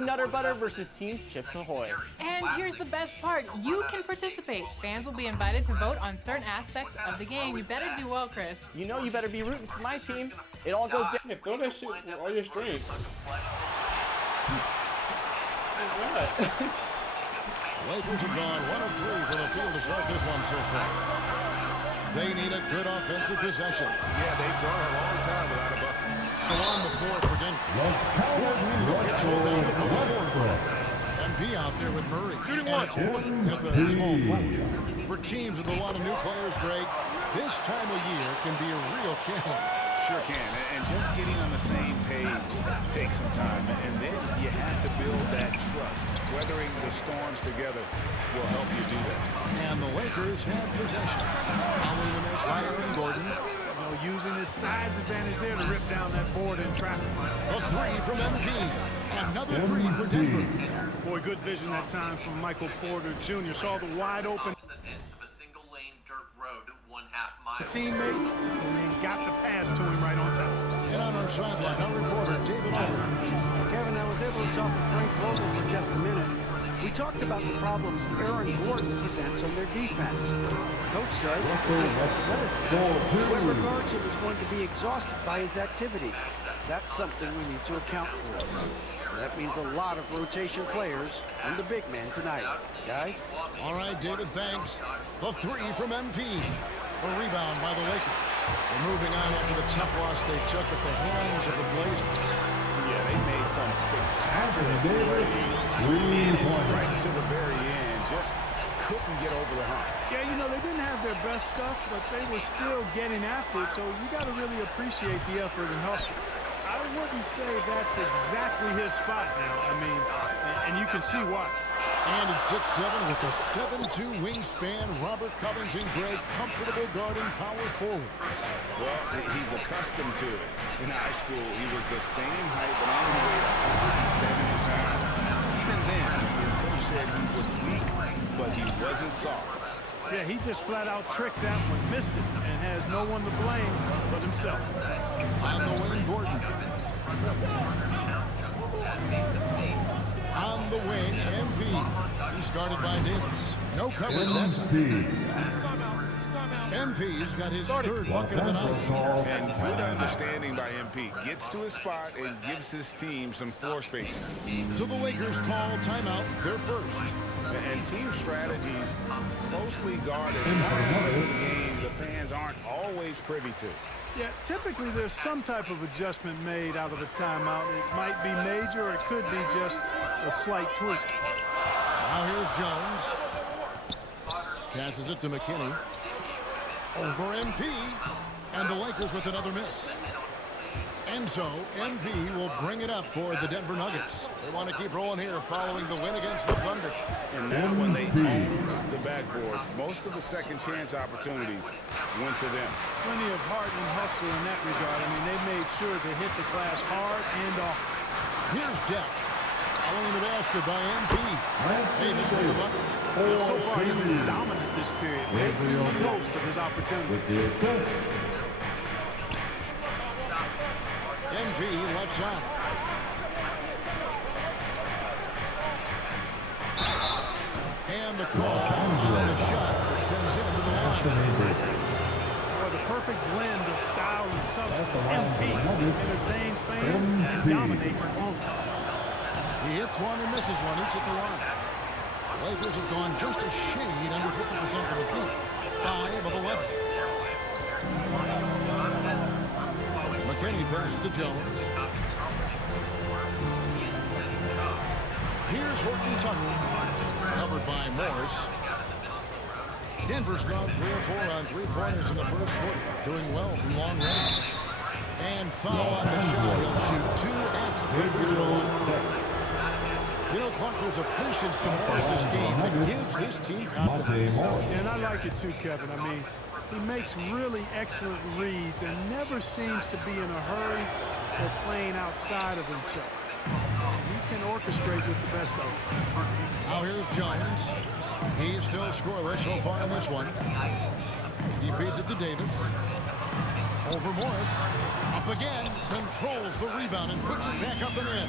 Nutter Butter versus Team's Chips Ahoy. And here's the best part. You can participate. Fans will be invited to vote on certain aspects of the game. You better do well, Chris. You know you better be rooting for my team. It all goes down. Yeah, throw that shit with all your strength. Lakers have gone 1 of 3 from the field to start this one so far. They need a good offensive possession. Yeah, they've gone a long time without a bucket. So on the floor for Denver. MP out there with Murray. Shooting and one. it's Portland at the small forward. For teams with a lot of new players, Greg, this time of year can be a real challenge. Sure can, and just getting on the same page takes some time, and then you have to build that trust. Weathering the storms together will help you do that. And the Lakers have possession. Following the miss by Aaron Gordon. Using his size advantage there to rip down that board in traffic. A 3 from MP. Another 3 for Denver. Boy, good vision that time from Michael Porter Jr. Saw the wide open teammate and then got the pass to him right on time. And on our sideline, our reporter, David Aldridge. Kevin, I was able to talk with Frank Vogel for just a minute. We talked about the problems Aaron Gordon presents on their defense. Coach said whoever guards him is going to be exhausted by his activity. That's something we need to account for. So that means a lot of rotation players on the big man tonight. Guys? All right, David, thanks. The 3 from MP. A rebound by the Lakers. They're moving on after the tough loss they took at the hands of the Blazers. Yeah, they made some spectacular plays. Right to the very end. Just couldn't get over the hump. Yeah, you know, they didn't have their best stuff, but they were still getting after it, so you got to really appreciate the effort and hustle. I wouldn't say that's exactly his spot now. I mean, and you can see why. And at 6'7" with a 7'2" wingspan, Robert Covington, Greg, comfortable guarding power forward. Well, he's accustomed to it. In high school, he was the same height, but only weighed 170 pounds. Even then, his coach said he was weak, but he wasn't soft. Yeah, he just flat out tricked that one, missed it, and has no one to blame but himself. On the wing, Gordon. On the wing, MP. He started by Davis. No coverage that time. MP's got his third bucket of the night. And good understanding by MP. Gets to his spot and gives his team some floor space. So the Lakers call timeout, their first. And team strategies closely guarded in the game the fans aren't always privy to. Yeah, typically there's some type of adjustment made out of a timeout. It might be major or it could be just a slight tweak. Now here's Jones. Passes it to McKinney. Over MP. And the Lakers with another miss. And so MP will bring it up for the Denver Nuggets. They want to keep rolling here following the win against the Thunder. And now when they own the backboards, most of the second chance opportunities went to them. Plenty of heart and hustle in that regard. I mean, they made sure to hit the glass hard and off. Here's Deck. Following the basket by MP. Davis with the bucket. So far, he's been dominant this period, making the most of his opportunity. MP left side. And the call on the shot that sends him to the line. Well, the perfect blend of style and substance. MP entertains fans and dominates opponents. He hits one and misses one each at the line. Lakers have gone just a shade under 50% from the field. 5 of 11. McKinney passes to Jones. Here's Horton Tucker. Covered by Morris. Denver's gone 3 of 4 on three-pointers in the first quarter. Doing well from long range. And foul on the shot. He'll shoot 2 at the free throw line. You know, Clark, there's a patience to Morris' game that gives his team confidence. And I like it too, Kevin. I mean, he makes really excellent reads and never seems to be in a hurry or playing outside of himself. He can orchestrate with the best of them. Now here's Jones. He's still scoreless so far in this one. He feeds it to Davis. Over Morris. Up again. Controls the rebound and puts it back up and in.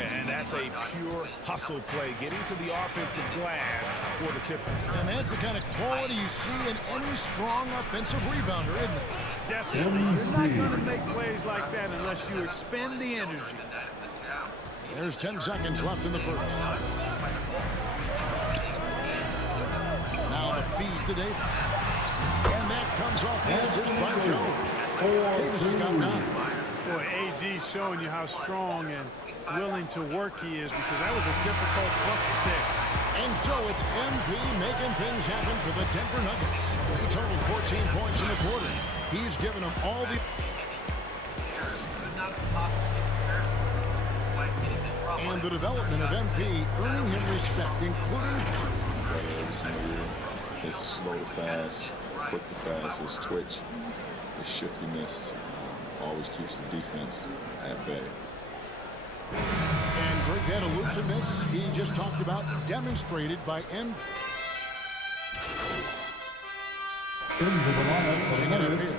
And that's a pure hustle play, getting to the offensive glass for the tipper. And that's the kind of quality you see in any strong offensive rebounder, isn't it? Definitely. You're not going to make plays like that unless you expend the energy. There's 10 seconds left in the first. Now the feed to Davis. And that comes off the assist by Joe. Davis has got 9. Boy, AD showing you how strong and willing to work he is, because that was a difficult bucket pick. And so it's MP making things happen for the Denver Nuggets. He totaled 14 points in the quarter. He's given them all the... And the development of MP earning him respect, including... Every single year. His slow to fast, quick to fast, his twitch, his shiftiness always keeps the defense at bay. And great that elusiveness he just talked about demonstrated by MP. Changing it up here.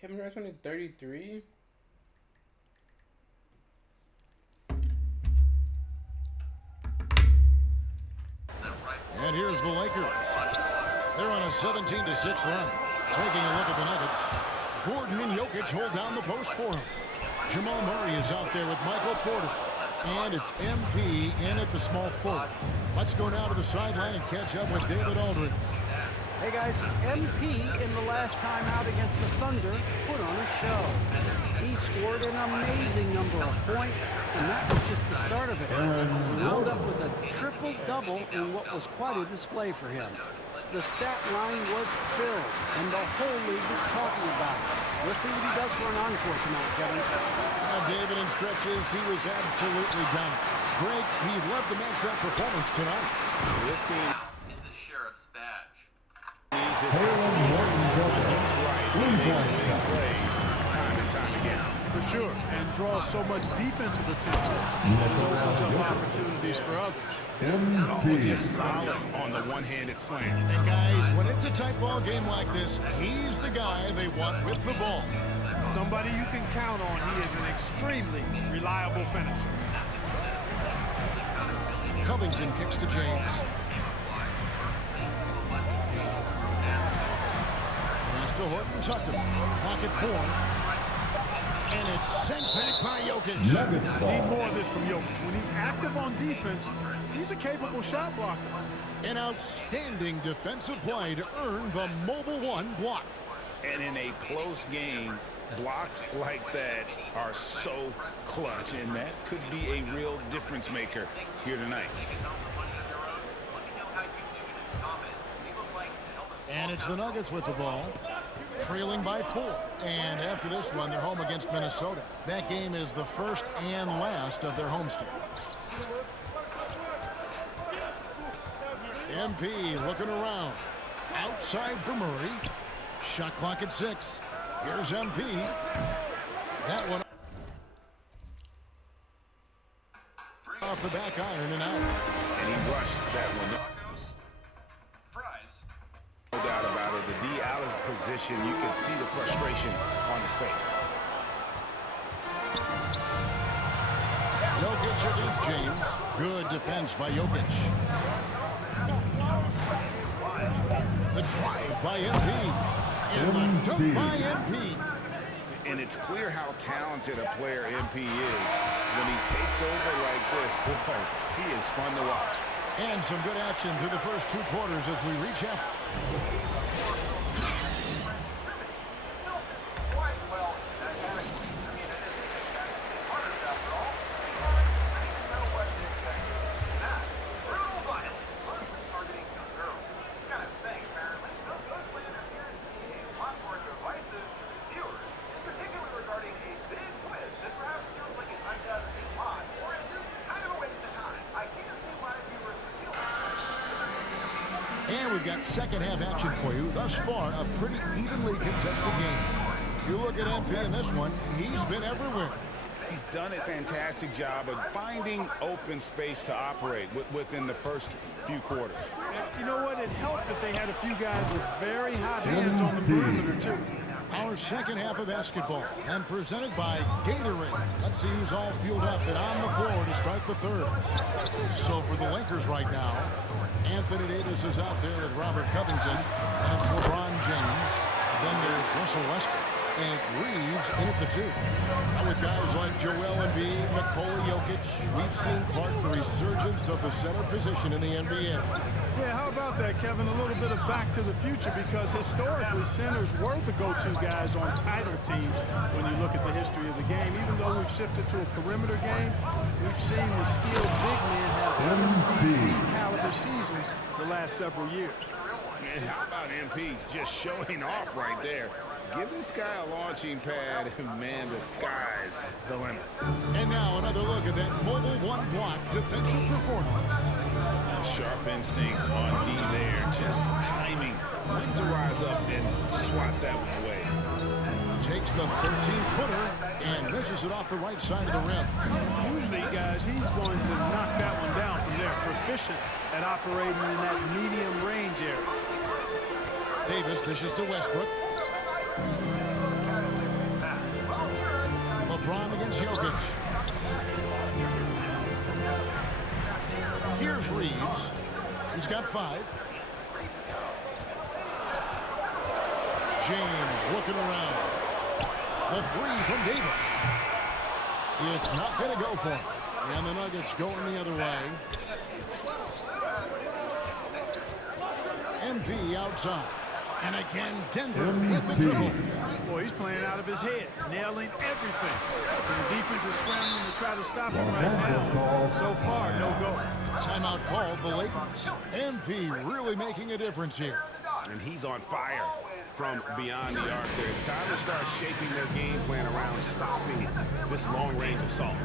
Kevin Durant's only 33. And here's the Lakers. They're on a 17-6 run. Taking a look at the Nuggets. Gordon and Jokic hold down the post for him. Jamal Murray is out there with Michael Porter. And it's MP in at the small forward. Let's go now to the sideline and catch up with David Aldridge. Hey guys, MP in the last time out against the Thunder put on a show. He scored an amazing number of points, and that was just the start of it. He wound up with a triple-double in what was quite a display for him. The stat line was filled, and the whole league was talking about it. Let's see what he does for an encore tonight, Kevin. David, in stretches, he was absolutely done. Greg, he loved the match-up performance tonight. This team is the sheriff's badge. needs his He's right. He makes big plays time and time again. For sure, and draws so much defensive attention that it opens up opportunities for others. Oh, just solid on the one-handed slam. And guys, when it's a tight ball game like this, he's the guy they want with the ball. Somebody you can count on. He is an extremely reliable finisher. Covington kicks to James. Pass to Horton Tucker. Pocket 4. And it's sent back by Jokic. Need more of this from Jokic. When he's active on defense, he's a capable shot blocker. An outstanding defensive play to earn the Mobile One block. And in a close game, blocks like that are so clutch, and that could be a real difference maker here tonight. And it's the Nuggets with the ball, trailing by 4. And after this one, they're home against Minnesota. That game is the first and last of their homestand. MP looking around. Outside for Murray. Shot clock at 6. Here's MP. That one off the back iron and out. And he rushed that one. No doubt about it. The D. Allen's position, you can see the frustration on his face. Jokic against James. Good defense by Jokic. The drive by MP. And the dunk by MP. And it's clear how talented a player MP is. When he takes over like this, boy, he is fun to watch. And some good action through the first 2 quarters as we reach half. And we've got second half action for you. Thus far, a pretty evenly contested game. You look at MP in this one, he's been everywhere. He's done a fantastic job of finding open space to operate within the first few quarters. You know what? It helped that they had a few guys with very hot hands on the perimeter, too. Our second half of basketball, and presented by Gatorade. Let's see who's all fueled up and on the floor to start the third. So for the Lakers right now, Anthony Davis is out there with Robert Covington, and it's LeBron James. Then there's Russell Westbrook, and it's Reeves in at the 2. Now with guys like Joel Embiid, Nikola Jokic, we've seen Clark the resurgence of the center position in the NBA. Yeah, how about that, Kevin? A little bit of back to the future, because historically centers were the go-to guys on title teams when you look at the history of the game. Even though we've shifted to a perimeter game, we've seen the skilled big men have MVP caliber seasons the last several years. And how about MP just showing off right there? Give this guy a launching pad, and man, the sky's the limit. And now another look at that mobile one-block defensive performance. Sharp instincts on D there. Just timing when to rise up and swat that one away. Takes the 13-footer and misses it off the right side of the rim. Usually, guys, he's going to knock that one down from there. Proficient at operating in that medium range area. Davis dishes to Westbrook. LeBron against Jokic. Here's Reeves. He's got 5. James looking around. The 3 from Davis. It's not going to go for him. And the Nuggets going the other way. MP outside. And again, Denver with the triple. Boy, he's playing out of his head, nailing everything. And the defense is scrambling to try to stop him right now. So far, no go. Timeout called the Lakers. MP really making a difference here. And he's on fire from beyond the arc there. It's time to start shaping their game plan around stopping this long-range assault.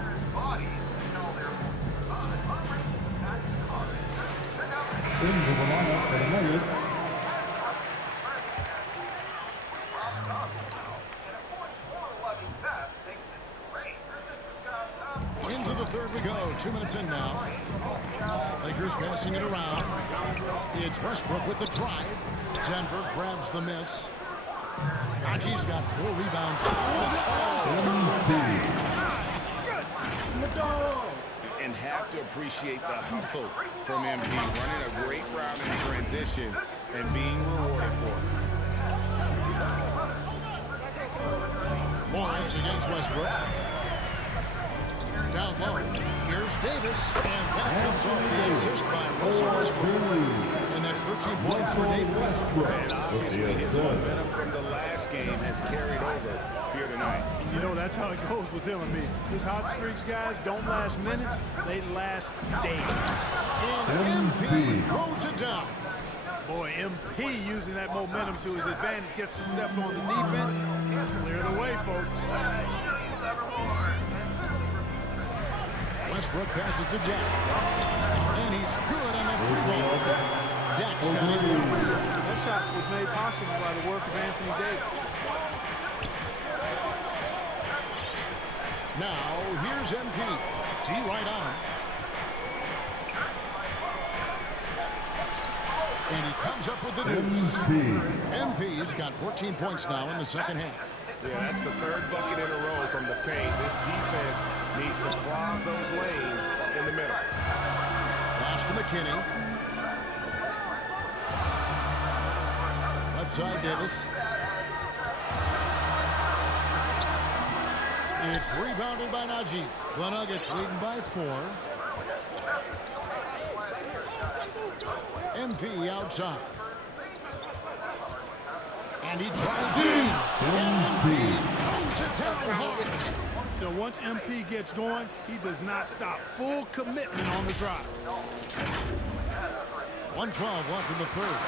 Into the lineup for the Nuggets. Into the third we go. 2 minutes in now. Lakers passing it around. It's Westbrook with the drive. Denver grabs the miss. Haji's got 4 rebounds. And have to appreciate the hustle from MP, running a great route in transition and being rewarded for it. Morris against Westbrook. Down low. Here's Davis. And that comes off the assist by Russell Westbrook. And that's 13 points for Davis. And obviously his momentum from the last game has carried over here tonight. You know, that's how it goes with him and me. His hot streaks, guys, don't last minutes. They last days. And MP throws it down. Boy, MP using that momentum to his advantage, gets a step on the defense. Clear the way, folks. Westbrook passes to Jack. And he's good on the free ball. Jack's got it. That shot was made possible by the work of Anthony Davis. Now, here's MP. D right on him. And he comes up with the deuce. MP's got 14 points now in the second half. Yeah, that's the 3rd bucket in a row from the paint. This defense needs to clog those lanes in the middle. Pass to McKinney. Left side, Davis. It's rebounded by Najee. The Nuggets leading by 4. MP outside. And he tries it. And MP throws it down hard. You know, once MP gets going, he does not stop. Full commitment on the drive. 1:12 left in the third.